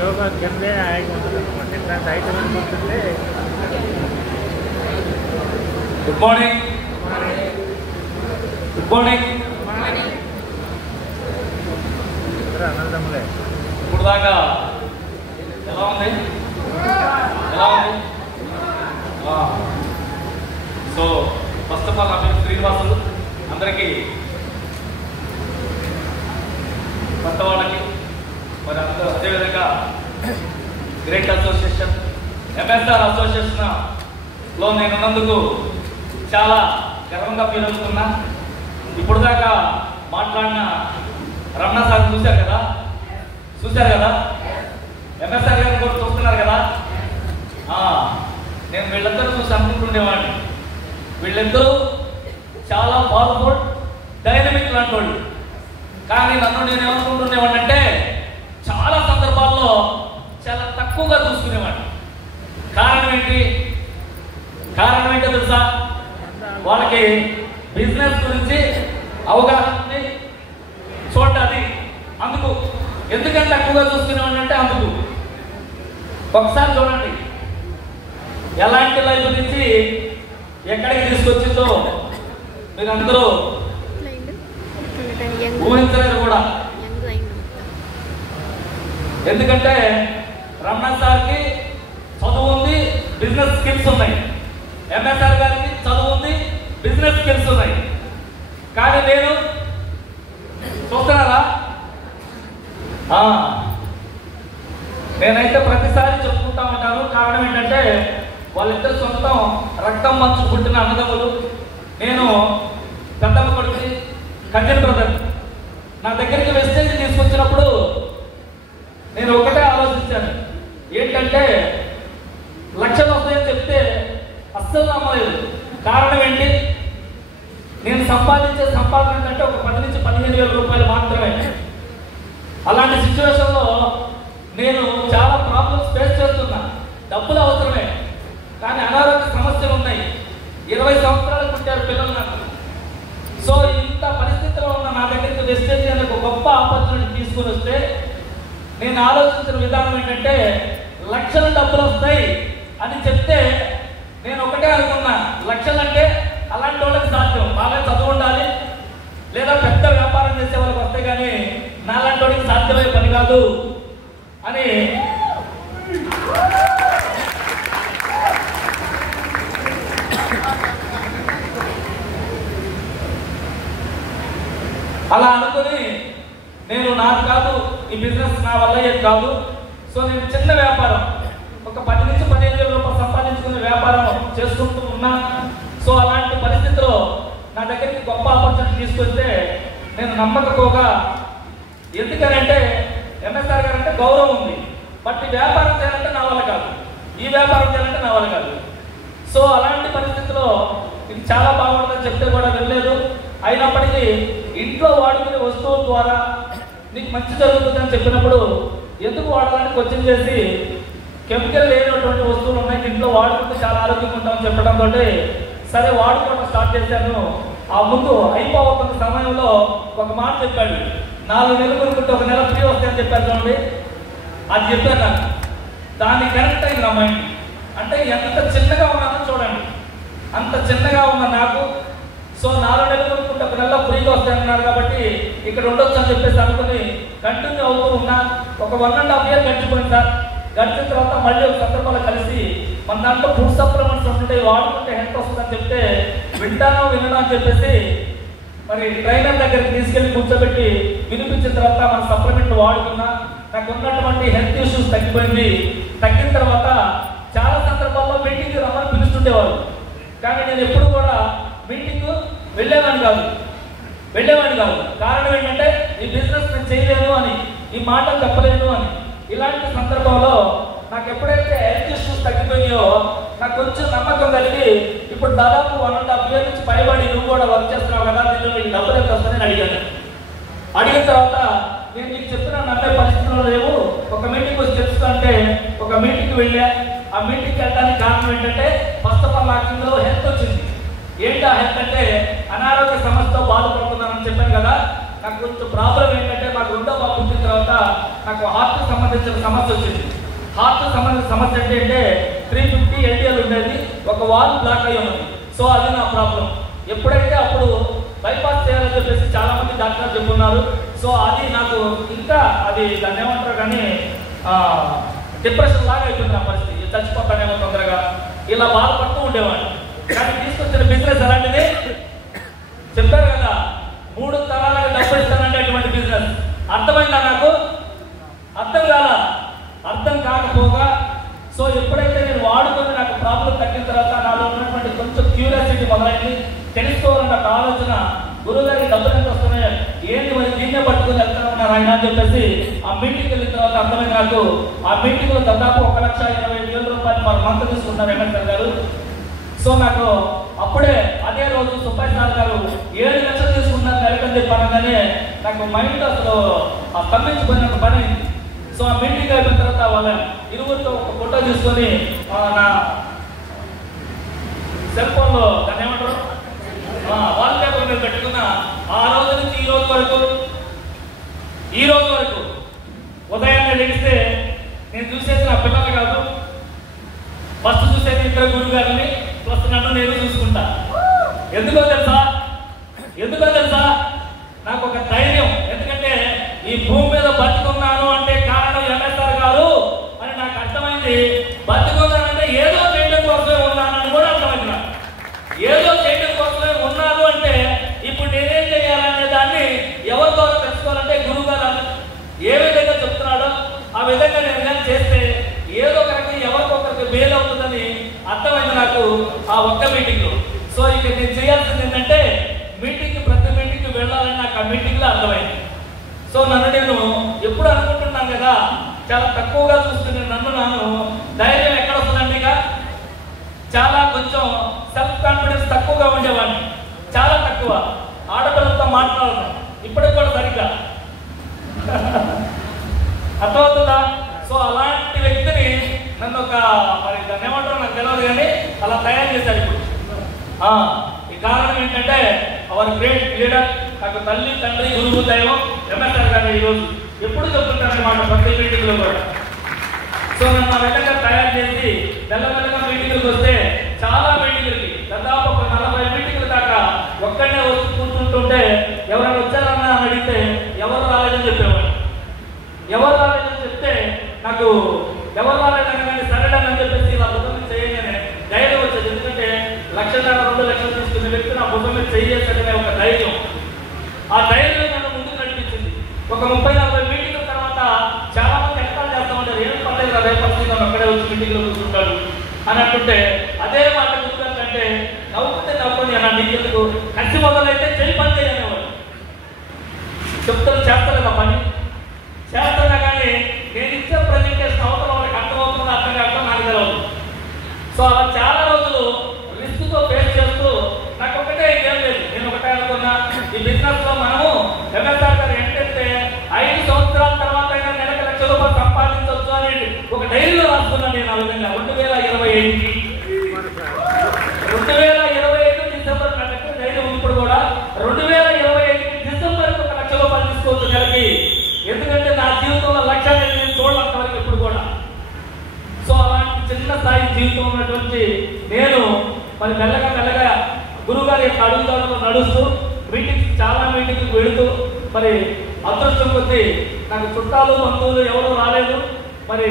ಯೋಗ ಕೆಮ್ಮೆ ಆಗಿ ಐಟಮ್ ಗೊತ್ತಿದೆ. Good morning. Good morning. అనంతములే ఇప్పుడు దాకా ఎలా ఉంది? ఎలా ఉంది? సో ఫస్ట్ ఆఫ్ ఆల్ నా పేరు శ్రీనివాసులు. అందరికీ కొత్త వాళ్ళకి మరి అందరూ అదేవిధంగా గ్రేట్ అసోసియేషన్ ఎంఎస్ఆర్ అసోసియేషన్లో నేను ఉన్నందుకు చాలా గర్వంగా ఫీల్ అవుతున్నా. ఇప్పుడు దాకా మాట్లాడిన రమణ సార్ చూశారు కదా ఎంఎస్ఆర్ గారు కూడా చూస్తున్నారు కదా. నేను వీళ్ళందరూ చూసి అనుకుంటుండేవాడిని, వీళ్ళిద్దరూ చాలా పవర్ఫుల్ డైనమిక్ లాంటి వాళ్ళు. కానీ నన్ను నేను ఏమనుకుంటుండేవాడిని అంటే చాలా సందర్భాల్లో చాలా తక్కువగా చూసుకునేవాడిని. కారణం ఏంటో తెలుసా? వాళ్ళకి బిజినెస్ గురించి అవగాహన ఉంది, చూడాలి. అందుకు ఎందుకంటే తక్కువగా చూసుకునేవాడిని అంటే అందుకు. ఒకసారి చూడండి ఎలాంటి లైఫ్ నుంచి ఎక్కడికి తీసుకొచ్చిందో మీరు అందరూ ఊహించలేరు కూడా. ఎందుకంటే రమణ సార్కి చదువు ఉంది, బిజినెస్ స్కిల్స్ ఉన్నాయి. ఎంఎస్ఆర్ గారికి చదువు ఉంది, బిజినెస్ స్కిల్స్ ఉన్నాయి. కానీ నేను చూస్తున్నారా, నేనైతే ప్రతిసారి చెప్పుకుంటా ఉంటాను. కారణం ఏంటంటే వాళ్ళిద్దరు సొంతం రక్తం మంచు పుట్టిన అన్నదమ్ములు. నేను పెద్దమ్మ కొడుకు, కజిన్ బ్రదర్. నా దగ్గరికి వెస్టేజ్ తీసుకొచ్చినప్పుడు నేను ఒకటే ఆలోచించాను, ఏంటంటే లక్షలు వస్తాయని చెప్తే అస్సలు నమ్మలేదు. కారణం ఏంటి? నేను సంపాదించే సంపాదన కంటే ఒక 10 నుంచి 15,000 రూపాయలు మాత్రమే. అలాంటి సిచ్యువేషన్లో నేను చాలా ప్రాబ్లమ్స్ ఫేస్ చేస్తున్నా. డబ్బులు అవసరమే, కానీ అనారోగ్య సమస్యలు ఉన్నాయి. 20 సంవత్సరాలకు పుట్టారు పిల్లలు నాకు. సో ఇంత పరిస్థితిలో ఉన్న నా దగ్గరికి వెస్టేజ్ అనే ఒక గొప్ప ఆపర్చునిటీ తీసుకుని వస్తే నేను ఆలోచించిన విధానం ఏంటంటే లక్షల డబ్బులు వస్తాయి అని చెప్తే నేను ఒకటే అనుకున్నా, లక్షలు అంటే అలాంటి వాళ్ళకి సాధ్యం, బాగా చదువు ఉండాలి లేదా పెద్ద వ్యాపారం చేసే వాళ్ళకి వస్తాయి, కానీ నాలాంటి వాడికి సాధ్యమయ్యే పని కాదు అని అలా అనుకుని నేను నాకు కాదు, ఈ బిజినెస్ నా వల్ల ఏం కాదు. సో నేను చిన్న వ్యాపారం ఒక 10 నుంచి 15,000 రూపాయలు సంపాదించుకునే వ్యాపారం చేసుకుంటూ ఉన్నా. సో అలాంటి పరిస్థితిలో నా దగ్గరికి గొప్ప ఆపర్చునిటీ తీసుకొస్తే నేను నమ్మకపోగా, ఎందుకనంటే ఎంఎస్ఆర్ గారు అంటే గౌరవం ఉంది, బట్ ఈ వ్యాపారం చేయాలంటే నా వల్ల కాదు, ఈ వ్యాపారం చేయాలంటే నా వల్ల కాదు. సో అలాంటి పరిస్థితిలో ఇది చాలా బాగుంటుందని చెప్తే కూడా వెళ్ళలేదు. అయినప్పటికీ ఇంట్లో వాడుకునే వస్తువుల ద్వారా నీకు మంచి జరుగుతుందని చెప్పినప్పుడు ఎందుకు వాడాలని క్వశ్చన్ చేసి కెమికల్ లేనటువంటి వస్తువులు ఉన్నాయి, ఇంట్లో వాడుకుంటే చాలా ఆరోగ్యంగా ఉంటామని చెప్పడంతో సరే వాడుకోవడం స్టార్ట్ చేశాను. ఆ ముందు అయిపోతున్న సమయంలో ఒక మాట చెప్పాడు, 4 నెలలు కొనుక్కుంటే 1 నెల ఫ్రీ వస్తాయని చెప్పారు చూడండి. అది చెప్పాను నాకు, దాన్ని కరెక్ట్ అయింది నా మైండ్. అంటే ఎంత చిన్నగా ఉన్నానో చూడండి, అంత చిన్నగా ఉన్న నాకు సో 4 నెలలు కొనుక్కుంటే 1 నెలలో ఫ్రీగా వస్తాయన్నారు కాబట్టి ఇక్కడ ఉండొచ్చు అని చెప్పేసి అనుకుని కంటిన్యూ అవుతూ ఉన్నా. ఒక 1.5 year గడిచిపోయింది సార్. గడిచిన తర్వాత మళ్ళీ ఒక సందర్భంలో కలిసి మన దాంట్లో ఫుడ్ సప్లిమెంట్స్ ఉంటాయి, వాడుకుంటే హెల్త్ వస్తుందని చెప్తే వింటానో వినడం అని చెప్పేసి మరి ట్రైనర్ దగ్గరికి తీసుకెళ్లి కూర్చోబెట్టి వినిపించిన తర్వాత మన సప్లిమెంట్ వాడుకున్నా. నాకు ఉన్నటువంటి హెల్త్ ఇష్యూస్ తగ్గిపోయింది. తగ్గిన తర్వాత చాలా సందర్భాల్లో మీటింగ్ రమ్మని పిలుస్తుండేవారు, కానీ నేను ఎప్పుడు కూడా మీటింగ్ వెళ్ళేవాడిని కాదు. కారణం ఏంటంటే ఈ బిజినెస్ నేను చేయలేను అని, ఈ మాటలు చెప్పలేను అని. ఇలాంటి సందర్భంలో నాకు ఎప్పుడైతే హెల్త్ ఇష్యూస్ తగ్గిపోయాయో నాకు కొంచెం నమ్మకం కలిగి ఇప్పుడు దాదాపు 1.5 year నుంచి పైబడి నువ్వు కూడా వర్క్ చేస్తున్నావు కదా, నేను నీకు డబ్బులు ఎంత వస్తుందని అడిగాను. అడిగిన తర్వాత నేను నీకు చెప్తున్నా నమ్మే పరిస్థితుల్లో లేవు, ఒక మీటింగ్ వచ్చి తెలుస్తుంటే ఒక మీటింగ్కి వెళ్ళా. ఆ మీటింగ్కి వెళ్ళడానికి కారణం ఏంటంటే ఫస్ట్ ఆఫ్ ఆల్ నాకు ఇందులో హెల్త్ వచ్చింది. ఏంటి ఆ హెల్త్ అంటే అనారోగ్య సమస్యతో బాధపడుతున్నానని చెప్పాను కదా. నాకు కొంచెం ప్రాబ్లం ఏంటంటే నాకు రెండో బాబు పుట్టిన తర్వాత నాకు హార్ట్కి సంబంధించిన సమస్య వచ్చింది. హార్ట్ సంబంధించిన సమస్య అంటే 350 LDL ఉండేది, ఒక వాల్ బ్లాక్ అయ్యి ఉన్నది. సో అది నా ప్రాబ్లం. ఎప్పుడైతే అప్పుడు బైపాస్ చేయాలని చెప్పేసి చాలా మంది డాక్టర్లు చెప్పున్నారు. సో అది నాకు ఇంకా అది దాన్ని ఏమంటారు కానీ డిప్రెషన్ లాగా అయిపోయింది నా పరిస్థితి. చచ్చిపోతానేమో తొందరగా ఇలా బాధపడుతూ ఉండేవాడిని. కానీ తీసుకొచ్చిన బిజినెస్ అలాంటిది చెప్పారు కదా, 3 తరాలకు డబ్బులు ఇస్తానంటే అటువంటి బిజినెస్. అర్థమైందా నాకు? అర్థం కాదా? అర్థం కాకపోగా సో ఎప్పుడైతే నేను వాడుకొని నాకు ప్రాబ్లం తగ్గిన తర్వాత నాలో ఉన్నటువంటి కొంచెం క్యూరియాసిటీ మొదలైంది. తెలుసుకోవాలన్న ఒక ఆలోచన, గురువు గారికి డబ్బులు ఎంత వస్తున్నాయో ఏంటి మరి దీన్నే పట్టుకుని వెళ్తా ఉన్నారు ఆయన అని చెప్పేసి ఆ మీటింగ్కి వెళ్ళిన తర్వాత అర్థమైంది నాకు. ఆ మీటింగ్లో దాదాపు 1,20,000 రూపాయలు మరి మంత్ తీసుకున్నారు ఎంఎస్ఆర్ గారు. సో నాకు అప్పుడే అదే రోజు సుబ్బయ్య సార్ గారు 7 లక్షలు తీసుకున్నారు నెలకని చెప్పానగానే నాకు మైండ్ అసలు స్తంభించిపోయినంత పని అయింది. సో ఆ మీటింగ్ అయిపోయిన తర్వాత వాళ్ళ ఇరువురితో ఒక ఫోటో తీసుకొని నా సెల్ ఫోన్లో దాన్ని ఏమంటారు వాల్ పేపర్ మీద పెట్టుకున్న ఆ రోజు నుంచి ఈ రోజు వరకు ఉదయాన్నే లెగిస్తే నేను చూసేది నా పిల్లలు కాదు, ఫస్ట్ చూసేది ఇద్దరు గురువు గారిని, ప్లస్ నన్ను నేను చూసుకుంటా. ఎందుకో తెలుసా నాకు ఒక ధైర్యం. ఎందుకంటే ఈ భూమి మీద బతుకున్నాను అంటే కారణం ఎంఎస్ఆర్ గారు అని నాకు అర్థమైంది. బతుకున్నానంటే ఏదో చేయడం కోసమే ఉన్నానని కూడా అర్థమైంది నాకు. ఏదో చేయడం కోసమే ఉన్నాను అంటే ఇప్పుడు నేనేం చేయాలనే దాన్ని ఎవరి ద్వారా తెలుసుకోవాలంటే గురువు గారు ఏ విధంగా చెప్తున్నాడో ఆ విధంగా నేను కానీ చేస్తే ఏదో ఒకరికి ఎవరికొకరికి మేలు అవుతుందని అర్థమైంది నాకు ఆ ఒక్క మీటింగ్లో. సో ఇక నేను చేయాల్సింది ఏంటంటే ప్రతి మీటింగ్కి వెళ్ళాలని నాకు ఆ మీటింగ్లో అర్థమైంది. సో నన్ను నేను ఎప్పుడు అనుకుంటున్నాను కదా, చాలా తక్కువగా చూస్తున్న నన్ను ధైర్యం ఎక్కడ వస్తుందండి? ఇక చాలా కొంచెం సెల్ఫ్ కాన్ఫిడెన్స్ తక్కువగా ఉండేవాడిని, చాలా తక్కువ. ఆడపిల్లలతో మాట్లాడను ఇప్పటికి కూడా సరిగ్గా అర్థమవుతుందా? సో అలాంటి వ్యక్తిని నన్ను ఒక మరి దాన్ని ఏమంటారో నాకు తెలియదు కానీ అలా తయారు చేశారు ఇప్పుడు. ఈ కారణం ఏంటంటే అవర్ గ్రేట్ లీడర్, నాకు తల్లి తండ్రి గురువు దైవం ఎంఎస్ఆర్ గారు ఈరోజు ఎప్పుడు చెప్తుంటారన్నమాట ప్రతి మీటింగ్లో కూడా. సో నన్ను ఆ విధంగా తయారు చేసి మెల్లమెల్లగా మీటింగ్లకు వస్తే చాలా మీటింగ్లకి దాదాపు ఒక 40 మీటింగ్ల దాకా ఒక్కడే వచ్చి కూర్చుంటుంటే ఎవరైనా వచ్చారన్నా అని అడిగితే ఎవరు రాలేదని చెప్పేవాడు. ఎవరు రాలేదని చెప్తే నాకు ఎవరు రాలేదని సరేనని చెప్పేసి ఇలా భుజం మీద చేయగానే ధైర్యం వచ్చేది. ఎందుకంటే 1,00,000 2 లక్షలు తీసుకునే వ్యక్తి నా భుజం మీద చేసేసరినే ఒక ధైర్యం. ఆ ధైర్యం నన్ను ముందుకు నడిపించింది. ఒక 30-40 మీటింగ్ల తర్వాత చాలా మంది ఎక్స్ట్రాలు చేస్తా ఉంటారు, ఏం పర్లేదు అదే పరిస్థితి అక్కడే వచ్చి మీటింగ్లో కూర్చుంటాడు అని అంటుంటే అదే మాట కూర్చుంటే నవ్వుకొని అన్న నీకెందుకు కసి మొదలైతే చేయి పని చేయనేవాడు. చెప్తాను చేస్తాను పని చేస్తున్నా కానీ నేను ఇచ్చే ప్రజెంటేషన్ అవసరం వాళ్ళకి అర్థమవుతుందో అర్థం కాకుండా నాకు తెలియదు. సో అలా చాలా రోజులు రిస్క్తో ఫేస్ చేస్తూ నాకు ఒకటే ఏం లేదు. నేను ఒకటే అనుకున్నా, ఈ బిజినెస్లో మనము ఎంఎస్ఆర్ గారు ఏంటంటే 5 సంవత్సరాల తర్వాత అయినా నెలకు ₹1,00,000 సంపాదించవచ్చు అని ఒక డైరీలో రాసుకున్నాను. నేను ఆ విధంగా 2025 డిసెంబర్ నా దగ్గర డైరీ ఇప్పుడు కూడా 2025 డిసెంబర్కి ₹1,00,000 తీసుకోవచ్చు నెలకి. ఎందుకంటే నా జీవితంలో లక్ష్యాన్ని నేను చూడలేక వరకు ఎప్పుడు కూడా. సో అలాంటి చిన్న స్థాయి జీవితం ఉన్నటువంటి నేను మరి మెల్లగా గురువు గారి యొక్క అడుగుదారులో నడుస్తూ చాలా మీటింగ్కి వెళుతూ మరి అదృష్టం కొద్దీ నాకు చుట్టాలు బంధువులు ఎవరు రాలేదు. మరి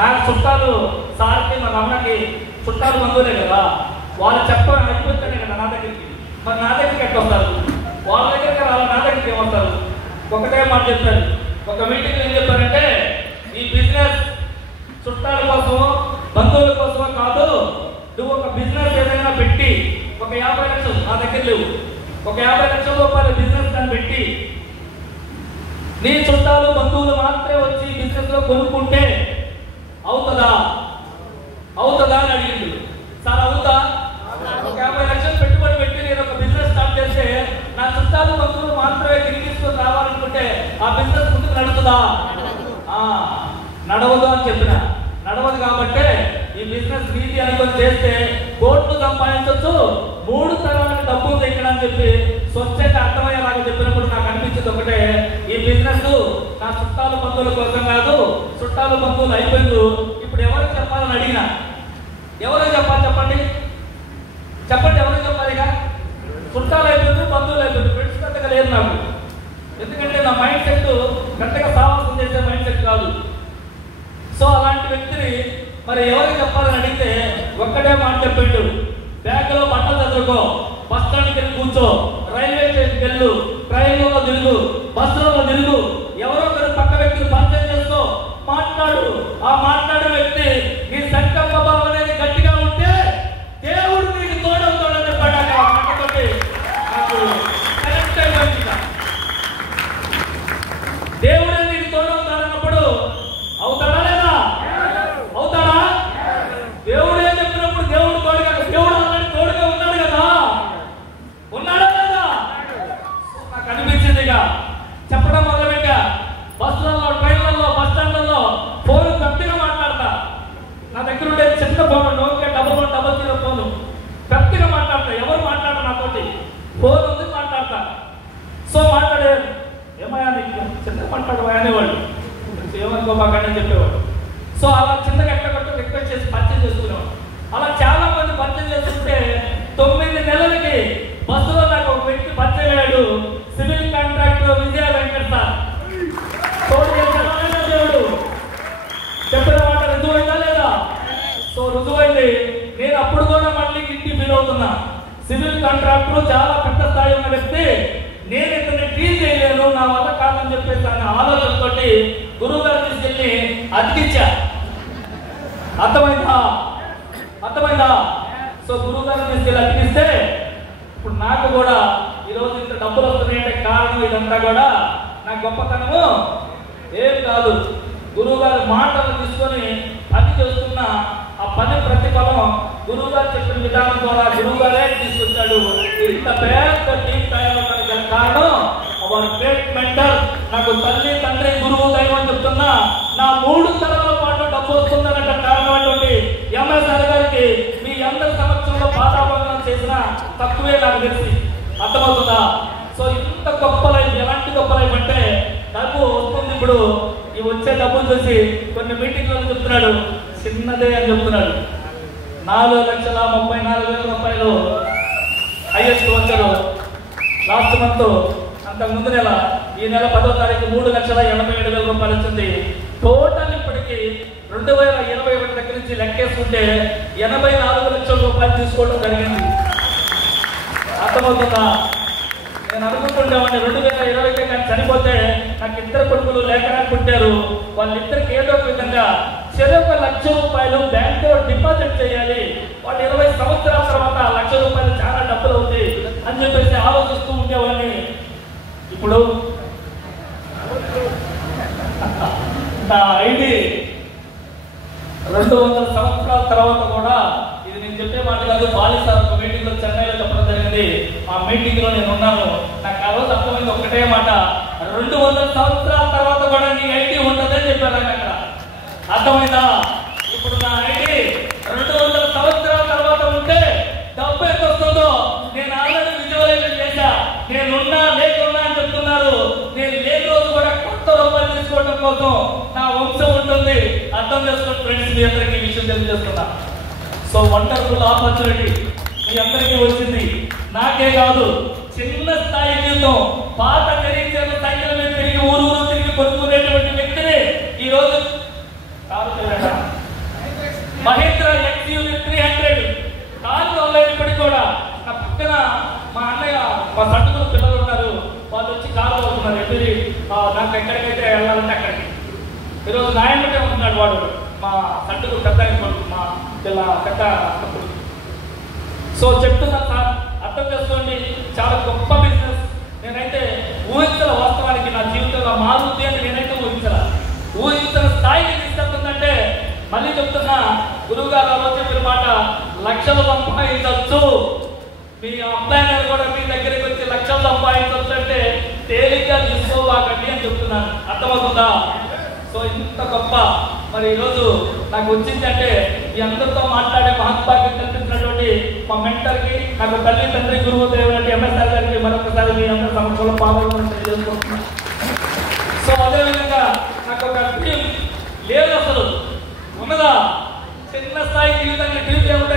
నాకు చుట్టాలు సార్కి మా అమ్మకి చుట్టాలు బంధువులే కదా, వాళ్ళు చెప్పడం అయిపోతానే కదా నా దగ్గరికి. మరి నా దగ్గరికి ఎక్కడ వస్తారు? వాళ్ళ దగ్గరికి రావాలి, నా దగ్గరికి ఏమొస్తారు? ఒకటే మాట చెప్పారు. ఒక మీటింగ్ ఏం చెప్పారంటే ఈ బిజినెస్ చుట్టాల కోసమో బంధువుల కోసమో కాదు, నువ్వు ఒక బిజినెస్ ఏదైనా పెట్టి ఒక 50 లక్షలు నా దగ్గర లేవు, ఒక 50 లక్షల రూపాయల బిజినెస్ దాన్ని పెట్టి నీ చుట్టాలు బంధువులు మాత్రమే వచ్చి బిజినెస్ లో కొనుక్కుంటే అవుతుందా అని అడిగిండు. సార్ అవుతా? ఒక 50 లక్షలు పెట్టుబడి పెట్టి నేను ఒక బిజినెస్ స్టార్ట్ చేస్తే నా చుట్టాలు బంధువులు మాత్రమే తిరిగిసుకొని రావాలనుకుంటే ఆ బిజినెస్ ముందుకు నడుతుందా? నడవదు అని చెప్పిన. నడవదు కాబట్టే ఈ బిజినెస్ నీతి అనుకొని చేస్తే కోట్లు సంపాదించవచ్చు, 3 తరాల చెప్పి స్వచ్ఛంగా అర్థమయ్యేలాగా చెప్పినప్పుడు నాకు అనిపించింది ఒకటే, ఈ బిజినెస్ నా చుట్టాలు బంధువుల కోసం కాదు, చుట్టాలు బంధువులు అయిపోయింది, ఇప్పుడు ఎవరికి చెప్పాలని అడిగినా ఎవరికి చెప్పాలి చెప్పండి, చెప్పండి ఎవరికి చెప్పాలి? ఇక చుట్టాలు అయిపోయింది, బంధువులు అయిపోయింది, ఫ్రెండ్స్ పెద్దగా లేదు నాకు. ఎందుకంటే నా మైండ్ సెట్ పెద్దగా సాహసం చేసే మైండ్ సెట్ కాదు. సో అలాంటి వ్యక్తిని మరి ఎవరికి చెప్పాలని అడిగితే ఒక్కటే మాట చెప్పిండు, బ్యాగ్లో బట్టలు చదువుకో, బస్ స్టాండ్కి వెళ్ళి కూర్చో, రైల్వే స్టేషన్కి వెళ్ళు, ట్రైన్లో తిరుగు, బస్సులో తిరుగు, ఎవరో ఒకరు పక్క వ్యక్తిని పరిచయం చేసుకో, మాట్లాడు. ఆ మాట్లాడే వ్యక్తి నీ సంకల్ప భావం అనేది గట్టిగా ఉంటే దేవుడు నీకు తోడవుతాడని చెప్పాడు. ఆ మాటతోటి నాకు కరెక్ట్ అయిపోయింది. దేవుడే నీకు తోడవుతాడన్నప్పుడు అవుతాడా లేదా? అవుతాడా? దేవుడే చెప్పినప్పుడు దేవుడు తోడుగా, దేవుడు అన్నాడు తోడుగా ఉన్నాడు కదా, ఉన్నాడా లేదా? నాకు అనిపించింది ఇక చెప్పడం మొదలుపెట్టా. బస్సులలో, ట్రైన్లలో, బస్ స్టాండ్లలో ఫోన్ గట్టిగా మాట్లాడతా. నా దగ్గర ఉండే చిన్న ఫోన్, నోకియా 1100 ఫోను, గట్టిగా మాట్లాడతా. ఎవరు మాట్లాడతా నాతోటి, ఫోన్ ఉంది మాట్లాడతా. సో మాట్లాడే ఏమయ్యా నీకు చిన్న మాట్లాడవా అనేవాళ్ళు, ఏమనుకోబాకని చెప్పేవాడు. సో అలా చిన్నగా ఎక్కడొక్క రిక్వెస్ట్ చేసి పరిచయం చేసుకునేవాడు. అలా చాలా మంది పరిచయం చేసుకుంటే 9 నెలలకి బస్సులో నాకు ఒక వ్యక్తి పరిచయం అయ్యాడు, సివిల్ కాంట్రాక్టర్ విజయ వెంకట సార్. తోడు చేశాడా లేదా దేవుడు? చెప్పిన మాట రుజువైందా లేదా? సో రుజువైంది. నేను అప్పుడు కూడా మళ్ళీ ఇంటికి ఫీల్ అవుతున్నా. సివిల్ కాంట్రాక్టర్ చాలా పెద్ద స్థాయి ఉన్న వ్యక్తి, నేను ఇతన్ని డీల్ చేయలేను, నా వల్ల కాదని చెప్పేసి ఆయన ఆలోచనతో గురువు గారు తీసుకెళ్ళి అతికిచ్చా. అర్థమైందా? అర్థమైందా? సో గురువు గారు తీసుకెళ్ళి అతికిస్తే ఇప్పుడు నాకు కూడా ఈరోజు ఇంత డబ్బులు వస్తున్నాయంటే కారణం ఇదంతా కూడా నా గొప్పతనము ఏం కాదు. గురువు గారి మాటలు తీసుకొని పని చేస్తున్న ఆ పని ప్రతిఫలం గురువు గారు చెప్పిన విధానం ద్వారా గురువు గారే తీసుకొచ్చాడు. ఇంత పెద్ద టీం తయారవడానికి కారణం అవర్ గ్రేట్ మెంటర్, నాకు తల్లి తండ్రి గురువు దైవం చెప్తున్నా, నా 3 తరాల పాటు డబ్బు వస్తుందన్న కారణమైనటువంటి ఎంఎస్ఆర్ గారికి మీ అందరి సమక్షంలో పాదాభంగం చేసిన తక్కువే నాకు తెలిసి. అర్థమవుతుందా? సో ఇంత గొప్ప లైఫ్, ఎలాంటి గొప్ప లైఫ్ అంటే డబ్బు వస్తుంది. ఇప్పుడు ఈ వచ్చే డబ్బులు చూసి కొన్ని మీటింగ్లలో చెప్తున్నాడు, చిన్నదే అని చెప్తున్నాడు. 4,34,000 రూపాయలు హైయెస్ట్ వచ్చారు లాస్ట్ మంత్. అంతకు ముందు నెల, ఈ నెల 10వ తారీఖు 3,87,000 రూపాయలు వచ్చింది. టోటల్ ఇప్పటికి 2021 దగ్గర నుంచి లెక్కేసుకుంటే 84 లక్షల రూపాయలు తీసుకోవడం జరిగింది. అర్థమవుతుందా? నేను అనుకుంటుండేవాడిని 2020కి నేను చనిపోతే నాకు 2 కొడుకులు లేఖనాలు పుట్టారు, వాళ్ళిద్దరికి ఏదో ఒక విధంగా చెరొక 1,00,000 రూపాయలు బ్యాంకులో డిపాజిట్ చేయాలి, వాళ్ళు 20 సంవత్సరాల తర్వాత 1,00,000 రూపాయలు చాలా డబ్బులు అవుతాయి అని చెప్పేసి ఆలోచిస్తూ ఉండేవాడిని. ఇప్పుడు నా ఐడి 200 సంవత్సరాల తర్వాత కూడా, ఇది నేను చెప్పే మాట కాదు, బాలి సార్ ఒక మీటింగ్ లో చెన్నైలో చెప్పడం జరిగింది. ఆ మీటింగ్ లో నేను ఉన్నాను. నాకు ఆ రోజు అర్థమైంది ఒకటే మాట, 200 సంవత్సరాల తర్వాత కూడా నీ ఐడి ఉంటుందని చెప్పారు ఆయన అక్కడ. అర్థమైందా? ఇప్పుడు నా ఐడి 200 సంవత్సరాల తర్వాత ఉంటే డబ్బు ఎంత వస్తుందో నేను ఆల్రెడీ విజువలైజ్ చేశా. నేనున్నా లేకున్నా అని చెప్తున్నారు. నేను లేని రోజు కూడా కొత్త రూపాయలు తీసుకోవడం కోసం నా వంశం ఉంటుంది. అర్థం చేసుకోండి ఫ్రెండ్స్, మీ అందరికీ ఈ విషయం తెలియజేస్తున్నా. సో వండర్ఫుల్ ఆపర్చునిటీ మీ అందరికీ వచ్చింది. నాకే కాదు, చిన్న స్థాయి జీవితం, పాత ఖరీదైన సైకిల్ మీద తిరిగి ఊరు తిరిగి కొనుక్కునేటువంటి వ్యక్తిని ఈ రోజు మహేంద్ర XUV 300 కారు ఆన్లైన్. ఇప్పటికి కూడా నా పక్కన మా అన్నయ్య, మా సట్టుకుల పిల్లలు ఉన్నారు, వాళ్ళు వచ్చి కారు అవుతున్నారు. ఎదురు నాకు ఎక్కడికైతే వెళ్ళాలంటే అక్కడికి. ఈరోజు నాయనటే ఉంటున్నాడు వాడు, మా సట్టుకు పెద్ద మా పిల్ల పెద్ద. సో చెప్తున్నా సార్, అర్థం చేసుకోండి, చాలా గొప్ప బిజినెస్. నేనైతే ఊహించాల, వాస్తవానికి నా జీవితంలో మారుతుంది అని నేనైతే ఊహించిన స్థాయికి తీసుకెళ్తుందంటే, మళ్ళీ చెప్తున్నా, గురువు గారు ఆలోచించిన మాట, 1,00,000 సంపాదించవచ్చు. మీ అప్లైనర్ కూడా మీ దగ్గరికి వచ్చి 1,00,000 సంపాదించవచ్చు అంటే తేలిగ్గా తీసుకోవాకండి అని చెప్తున్నాను. అర్థమవుతుందా? సో ఇంత గొప్ప మరి ఈరోజు నాకు వచ్చిందంటే ఈ అందరితో మాట్లాడే మహత్భాగ్యం కల్పించినటువంటి మా మెంటర్కి, నాకు తల్లి తండ్రి గురువు దేవుడు ఎంఎస్ఆర్ గారికి పాల్గొనడం తెలియజేసుకుంటున్నాను. సో అదేవిధంగా నాకు ఒక డ్రీమ్ లేదు, అసలు ఉన్నదా చిన్న స్థాయి జీవితానికి డ్రీమ్ ఏమిటంటే